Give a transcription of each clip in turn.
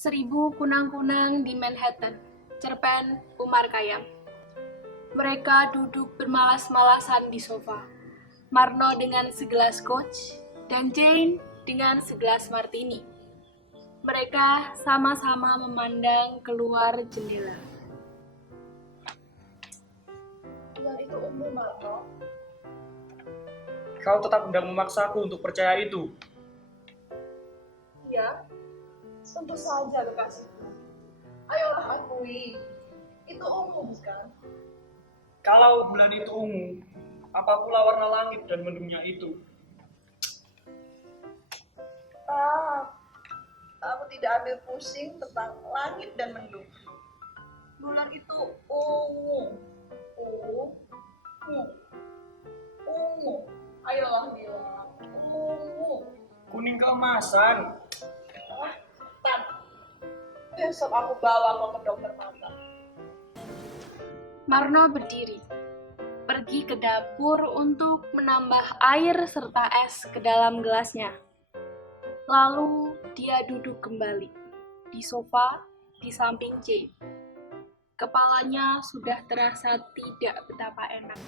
Seribu kunang-kunang di Manhattan, cerpen Umar Khayyam. Mereka duduk bermalas-malasan di sofa. Marno dengan segelas scotch dan Jane dengan segelas martini. Mereka sama-sama memandang keluar jendela. Bulan itu umum, Marno. Kau tetap hendak memaksaku untuk percaya itu. Ya, tentu saja kekasihku. Ayolah akui, itu umum kan? Kalau bulan itu ungu, apa pula warna langit dan mendungnya itu? Aku tidak ambil pusing tentang langit dan mendung. Bulan itu ungu. Ungu. Ayolah bilang, ungu. Kuning keemasan. Besok aku bawa kau ke dokter mata. Marno berdiri, pergi ke dapur untuk menambah air serta es ke dalam gelasnya. Lalu dia duduk kembali di sofa di samping Jane. Kepalanya sudah terasa tidak betapa enak.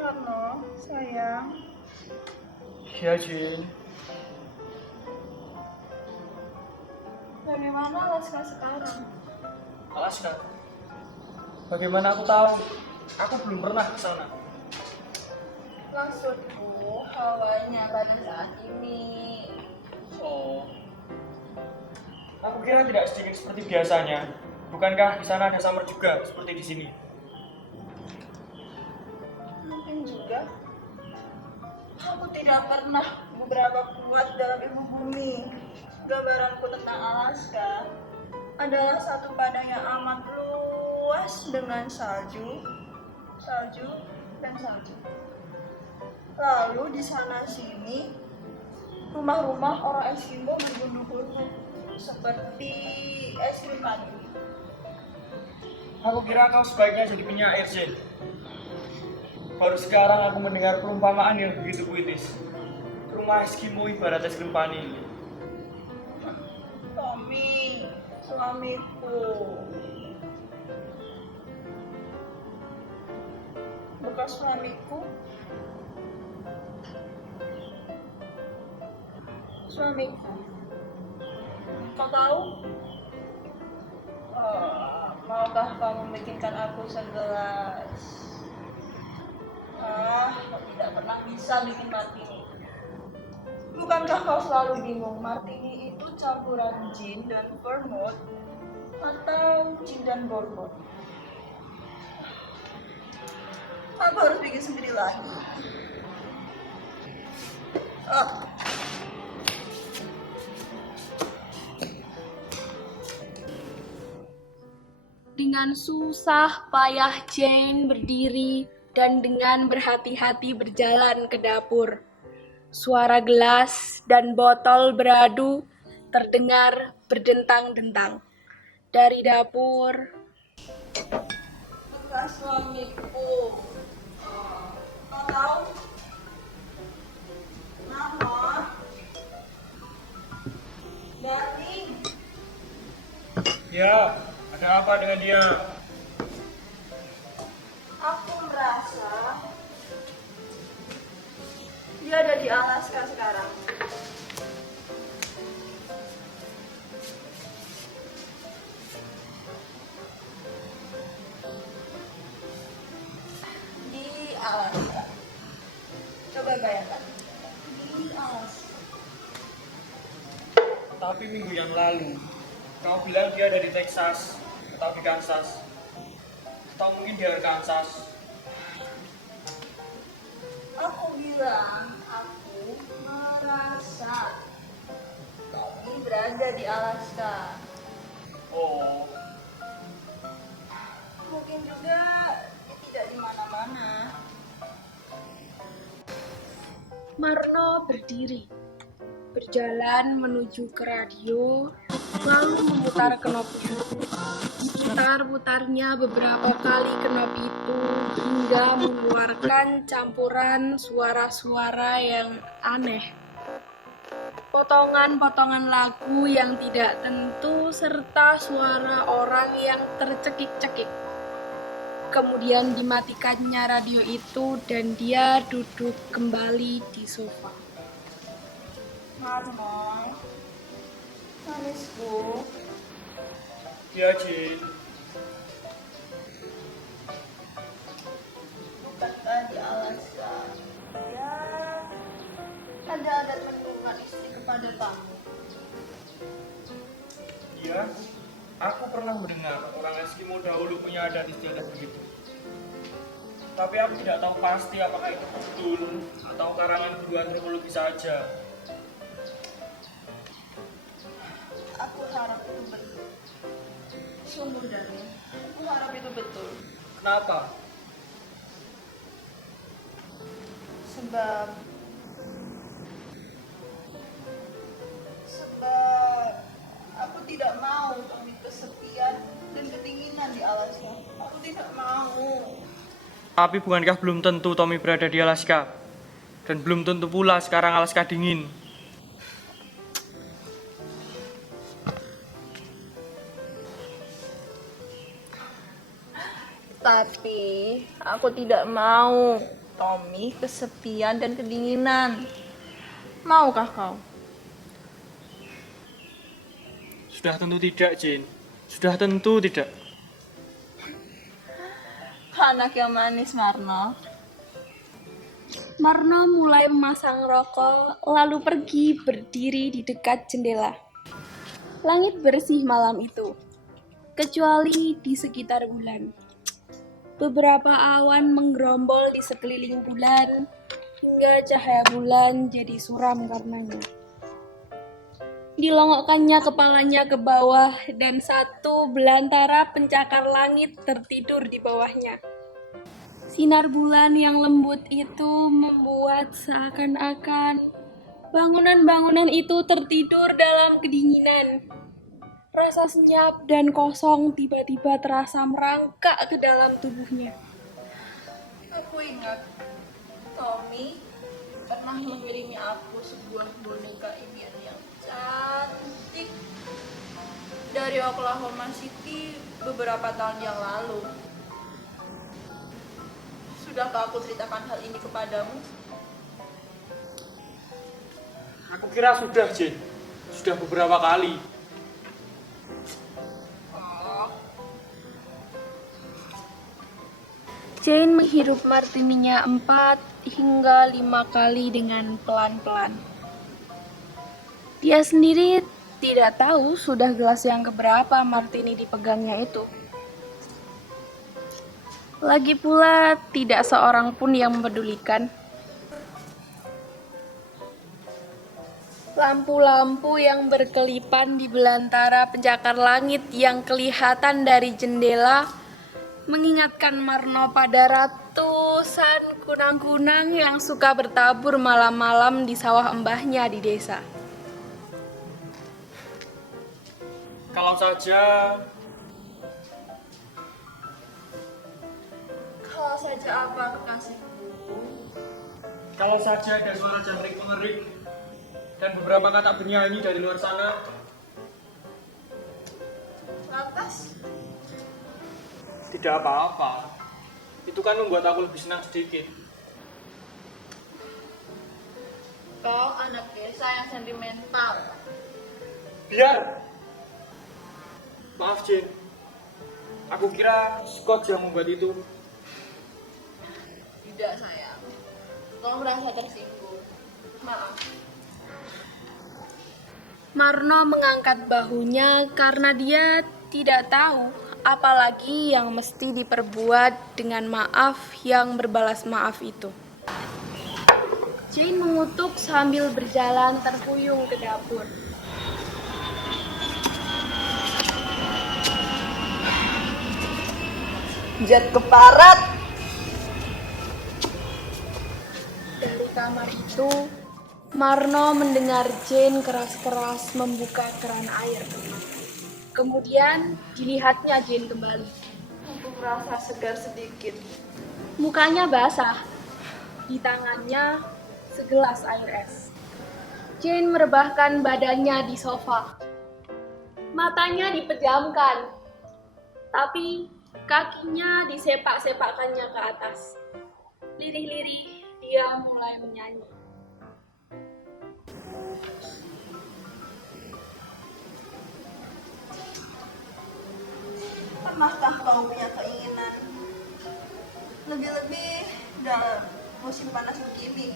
Marno, sayang. Ya, Jin. Bagaimana Alaska sekarang? Alaska. Bagaimana aku tahu? Aku belum pernah ke sana. Maksudku, hawanya pada saat ini. Oh. Aku kira tidak sedikit seperti biasanya. Bukankah di sana ada summer juga seperti di sini? Mungkin juga. Aku tidak pernah beberapa kuat dalam ilmu bumi. Gambaranku tentang Alaska adalah satu padang yang amat luas dengan salju, dan salju. Lalu di sana sini rumah-rumah orang Eskimo berbundu-bundu seperti es krim padi. Aku kira kau sebaiknya jadi penyair, Jin. Baru sekarang aku mendengar perumpamaan yang begitu puitis. Rumah Eskimo ibarat es krim vanili. Tommy, suamiku. Bekas suamiku. Suamiku. Kau tahu? Maukah kau membikinkan aku segelas? Kau tidak pernah bisa bikin martini. Bukankah kau selalu bingung martini itu campuran gin dan vermouth atau gin dan bourbon? Aku harus bikin sendiri lagi. Dengan susah payah Jane berdiri dan dengan berhati-hati berjalan ke dapur. Suara gelas dan botol beradu terdengar berdentang-dentang. Dari dapur, Bekas suamiku. Kau tahu? Mama. Darling. Ya, ada apa dengan dia? Aku merasa dia ada di Alaska sekarang. Di Alaska. Coba bayangkan. Di Alaska. Tapi minggu yang lalu, kau bilang dia ada di Texas atau di Kansas. Atau mungkin di Arkansas. Aku bilang, aku merasa Tommy berada di Alaska. Oh, Mungkin juga dia tidak di mana-mana. Marno berdiri, berjalan menuju ke radio, lalu memutar knop itu. Putar-putarnya beberapa kali knop itu hingga mengeluarkan campuran suara-suara yang aneh. Potongan-potongan lagu yang tidak tentu serta suara orang yang tercekik-cekik. Kemudian dimatikannya radio itu dan dia duduk kembali di sofa. Marno, manisku, Ya, Jin. bukankah di Alaska ya ada adat mendungkan istri kepada tamu? Iya, aku pernah mendengar orang Eskimo dahulu punya adat istiadat begitu. Tapi aku tidak tahu pasti apakah itu betul atau karangan buah teknologi saja. Aku harap itu betul. Sungguh Dani, aku harap itu betul. Kenapa? Sebab aku tidak mau kami kesepian dan kedinginan di Alaska. Aku tidak mau. Tapi bukankah belum tentu Tommy berada di Alaska? Dan belum tentu pula sekarang Alaska dingin. Tapi aku tidak mau Tommy kesepian dan kedinginan. Maukah kau? Sudah tentu tidak, Jin. Sudah tentu tidak. Anak yang manis, Marno. Marno mulai memasang rokok, lalu pergi berdiri di dekat jendela. Langit bersih malam itu, kecuali di sekitar bulan. Beberapa awan menggerombol di sekeliling bulan, hingga cahaya bulan jadi suram karenanya. Dilongokkannya kepalanya ke bawah, dan satu belantara pencakar langit tertidur di bawahnya. Sinar bulan yang lembut itu membuat seakan-akan bangunan-bangunan itu tertidur dalam kedinginan. Rasa senyap dan kosong tiba-tiba terasa merangkak ke dalam tubuhnya. Aku ingat Tommy pernah mengiringi aku sebuah boneka impian yang cantik dari Oklahoma City beberapa tahun yang lalu. Sudahkah aku ceritakan hal ini kepadamu? Aku kira sudah, Jin. Sudah beberapa kali. Jane menghirup martininya 4 hingga 5 kali dengan pelan-pelan. Dia sendiri tidak tahu sudah gelas yang keberapa martini dipegangnya itu. Lagi pula tidak seorang pun yang mempedulikan. Lampu-lampu yang berkelipan di belantara pencakar langit yang kelihatan dari jendela mengingatkan Marno pada ratusan kunang-kunang yang suka bertabur malam-malam di sawah embahnya di desa. Kalau saja apa kekasihku? Kalau saja ada suara jangkrik-pengerik dan beberapa kata bernyanyi dari luar sana. Lantas? Tidak apa-apa. Itu kan membuat aku lebih senang sedikit. Kau anak desa yang sentimental. Biar. Maaf, Jin. Aku kira Scott yang membuat itu. Tidak, sayang. Kau merasa tersinggung. Maaf. Marno mengangkat bahunya karena dia tidak tahu apalagi yang mesti diperbuat dengan maaf yang berbalas maaf itu. Jane mengutuk sambil berjalan terhuyung ke dapur. Jat keparat. Dari kamar itu, Marno mendengar Jane keras-keras membuka keran air. Kemudian dilihatnya Jane kembali. Aku merasa segar sedikit. Mukanya basah. Di tangannya segelas air es. Jane merebahkan badannya di sofa. Matanya dipejamkan. Tapi kakinya disepak-sepakkannya ke atas. Lirih-lirih dia mulai menyanyi. Pernahkah kau punya keinginan lebih-lebih dalam musim panas begini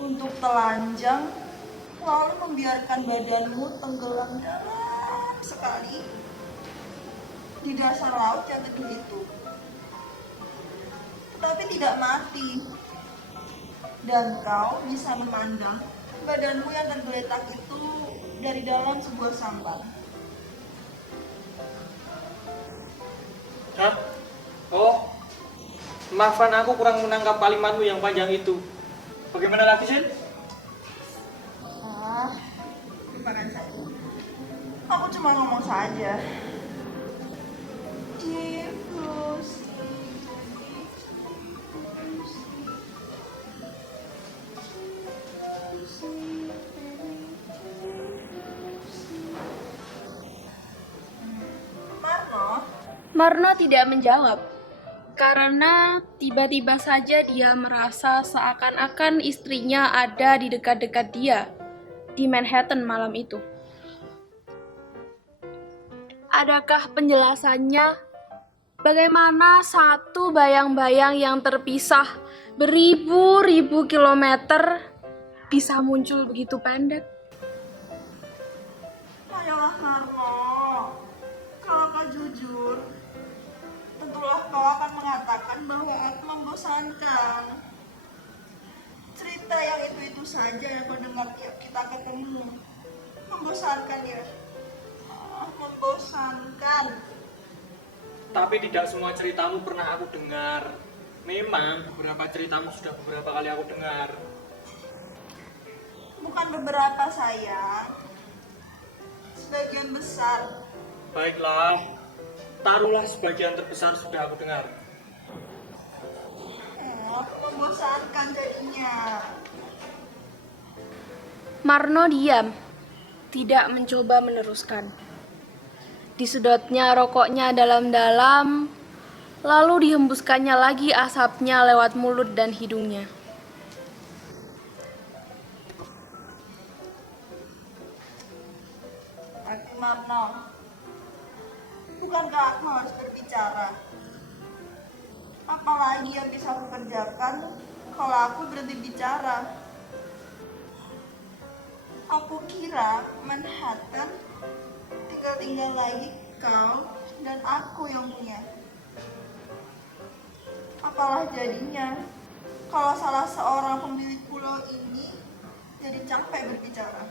untuk telanjang lalu membiarkan badanmu tenggelam dalam sekali di dasar laut yang teduh itu, tetapi tidak mati, dan kau bisa memandang badanmu yang tergeletak itu dari dalam sebuah sampan. Hah? Oh, maafkan aku kurang menangkap kalimatmu yang panjang itu. Bagaimana lagi, Sin? Lupakan saja. Aku cuma ngomong saja. Deep blue sea, Marno, Marno tidak menjawab. Karena tiba-tiba saja dia merasa seakan-akan istrinya ada di dekat-dekat dia di Manhattan malam itu. Adakah penjelasannya? Bagaimana satu bayang-bayang yang terpisah beribu-ribu kilometer bisa muncul begitu pendek? ayolah Marno. Kalau kau jujur, tentulah kau akan mengatakan bahwa aku membosankan. Cerita yang itu-itu saja yang kau dengar tiap kita ketemu. Membosankan ya? Membosankan. Tapi tidak semua ceritamu pernah aku dengar. Memang beberapa ceritamu sudah beberapa kali aku dengar. Bukan beberapa sayang. Sebagian besar. Baiklah, taruhlah sebagian terbesar sudah aku dengar. Aku membosankan jadinya. Marno diam, tidak mencoba meneruskan. Disedotnya rokoknya dalam-dalam, lalu dihembuskannya lagi asapnya lewat mulut dan hidungnya. Tapi Marno, bukankah aku harus berbicara? Apalagi yang bisa aku kerjakan kalau aku berhenti bicara? Aku kira Manhattan tinggal lagi kau dan aku yang punya. Apalah jadinya kalau salah seorang pemilik pulau ini jadi capek berbicara?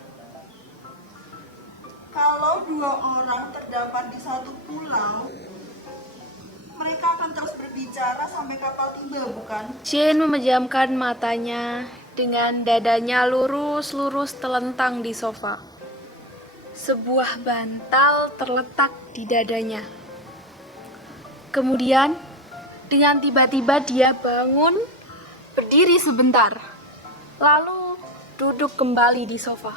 Kalau dua orang terdapat di satu pulau, mereka akan terus berbicara sampai kapal tiba, bukan? Jane memejamkan matanya dengan dadanya lurus-lurus telentang di sofa. Sebuah bantal terletak di dadanya. Kemudian, dengan tiba-tiba dia bangun, berdiri sebentar, lalu duduk kembali di sofa.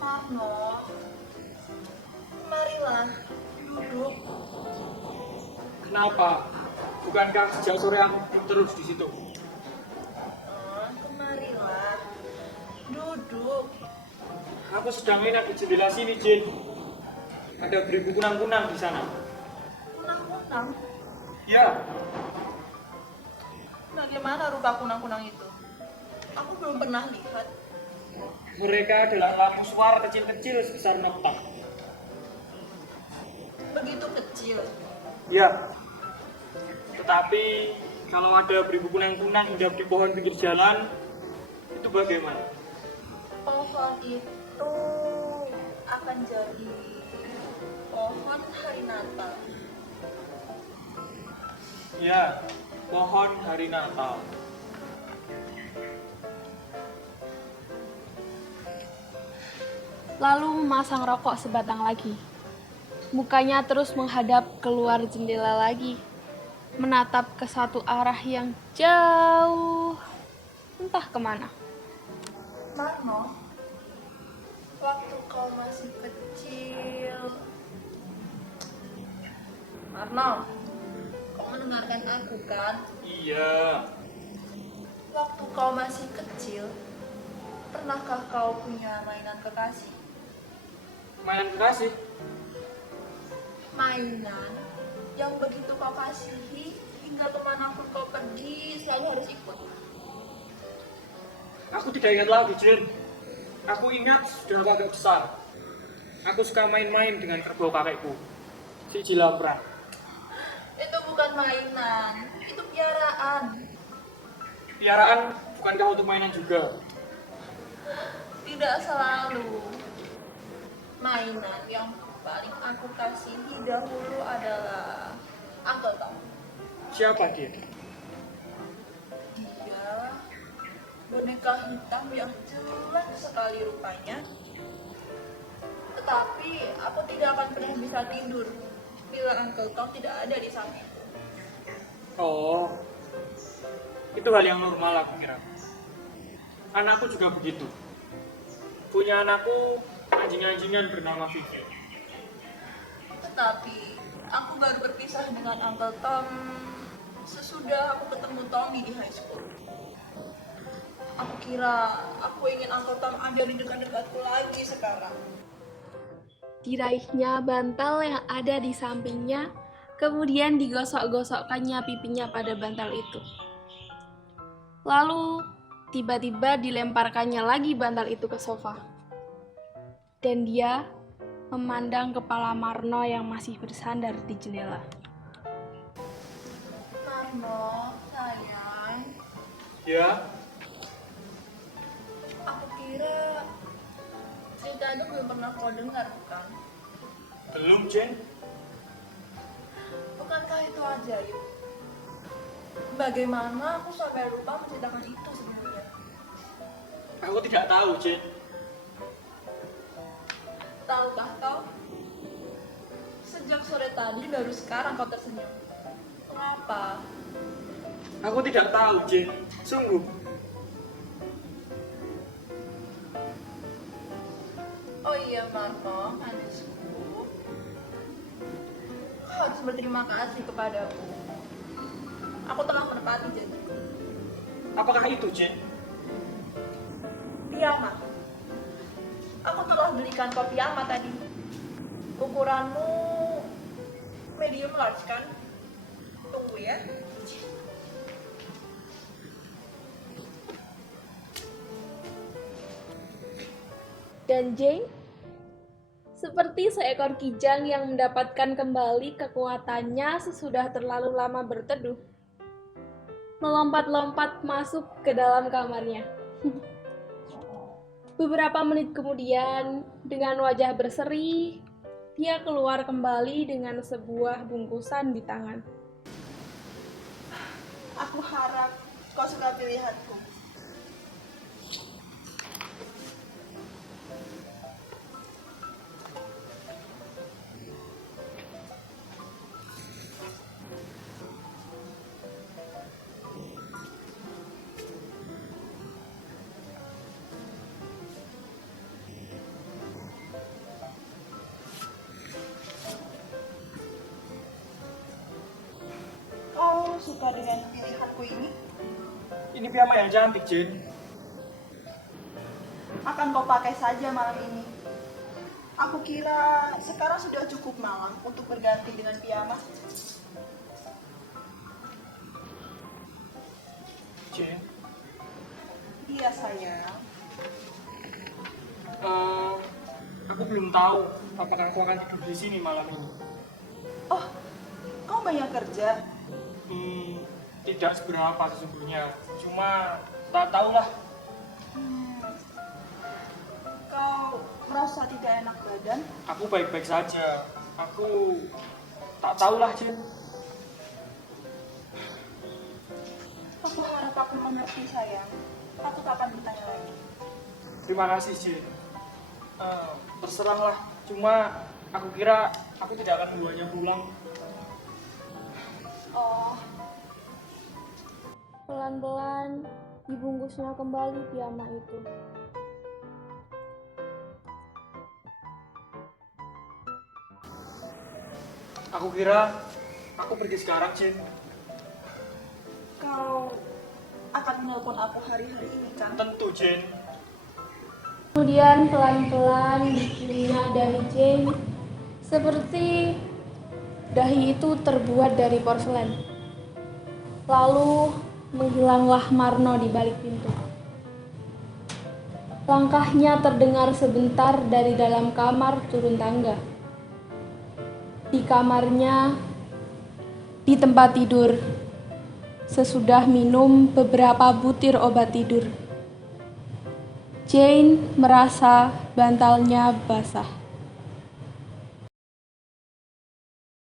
Marno, marilah duduk. Kenapa? Bukankah sejak sore aku terus di situ? Kemarilah duduk. Aku sedang enak di jendela sini, Jin. Ada beribu kunang-kunang di sana. Kunang-kunang. Ya, Bagaimana rupa kunang-kunang itu? Aku belum pernah lihat. mereka adalah lampu suara kecil-kecil sebesar noktah. Begitu kecil. Ya. Tetapi kalau ada beribu kunang-kunang hidup di pohon pinggir jalan, itu bagaimana? Pohon itu akan jadi pohon hari Natal. Ya, pohon hari Natal. lalu memasang rokok sebatang lagi. Mukanya terus menghadap keluar jendela lagi, menatap ke satu arah yang jauh, entah kemana. Marno, waktu kau masih kecil. Marno, kau mendengarkan aku kan? Iya. Waktu kau masih kecil, pernahkah kau punya mainan kekasih? Mainan kekasih? Mainan yang begitu kau kasihi hingga kemanapun kau pergi selalu harus ikut. Aku tidak ingat lagi, Jin. Aku ingat sudah agak besar. Aku suka main-main dengan kerbau kakekku, si Jilambra. Itu bukan mainan, itu piaraan. Piaraan bukankah untuk mainan juga? Tidak selalu. Mainan yang paling aku kasihi dahulu adalah Uncle Tom. Siapa dia? Dia boneka hitam yang jelek sekali rupanya. Tetapi aku tidak akan pernah bisa tidur bila Uncle Tom tidak ada di sampingku. Oh, itu hal yang normal aku kira. Anakku juga begitu. Punya anakku anjing-anjingan bernama Vivi. Tetapi aku baru berpisah dengan Uncle Tom sesudah aku ketemu Tommy di high school. Aku kira aku ingin Uncle Tom ada di dekat-dekatku lagi sekarang. Diraihnya bantal yang ada di sampingnya, kemudian digosok-gosokkannya pipinya pada bantal itu. Lalu, tiba-tiba dilemparkannya lagi bantal itu ke sofa. Dan dia memandang kepala Marno yang masih bersandar di jendela. Marno, sayang, Ya, aku kira cerita itu belum pernah kau dengar, bukan? belum, Jen. Bukankah itu ajaib? Bagaimana aku sampai lupa menceritakan itu sebelumnya? Aku tidak tahu, Jen. Tahukah kau? Sejak sore tadi baru sekarang kau tersenyum. Mengapa? Aku tidak tahu, Jen. Sungguh. Oh iya Marno, manisku. Kau harus berterima kasih kepadaku. Aku telah menepati janji. Apakah itu, Jen? Piyama. Aku telah belikan kau piyama tadi. Ukuranmu medium large kan? Tunggu ya. Dan Jane, seperti seekor kijang yang mendapatkan kembali kekuatannya sesudah terlalu lama berteduh, melompat-lompat masuk ke dalam kamarnya. Beberapa menit kemudian, dengan wajah berseri, dia keluar kembali dengan sebuah bungkusan di tangan. Aku harap kau suka pilihanku. Kau suka dengan pilihanku ini? Ini piyama yang cantik, Jen. Akan kau pakai saja malam ini. Aku kira sekarang sudah cukup malam untuk berganti dengan piyama. Jen, Iya sayang. aku belum tahu apakah aku akan tidur di sini malam ini. Oh, kau banyak kerja. Tidak seberapa sesungguhnya. Cuma tak tahulah. Kau merasa tidak enak badan? Aku baik-baik saja. Aku tak tahulah, Jen. Aku harap aku mengerti sayang. Aku kapan bertanya lagi. Terima kasih, Jen. Terserah lah, cuma aku kira aku tidak akan duluannya pulang. Oh. Pelan-pelan dibungkusnya kembali piyama itu. Aku kira aku pergi sekarang, Jin. Kau akan menelpon aku hari-hari ini kan? Tentu, Jin. Kemudian pelan-pelan dikirimnya dahi Jane, seperti dahi itu terbuat dari porselen. Lalu menghilanglah Marno di balik pintu. Langkahnya terdengar sebentar dari dalam kamar turun tangga. Di kamarnya, di tempat tidur, sesudah minum beberapa butir obat tidur, Jane merasa bantalnya basah.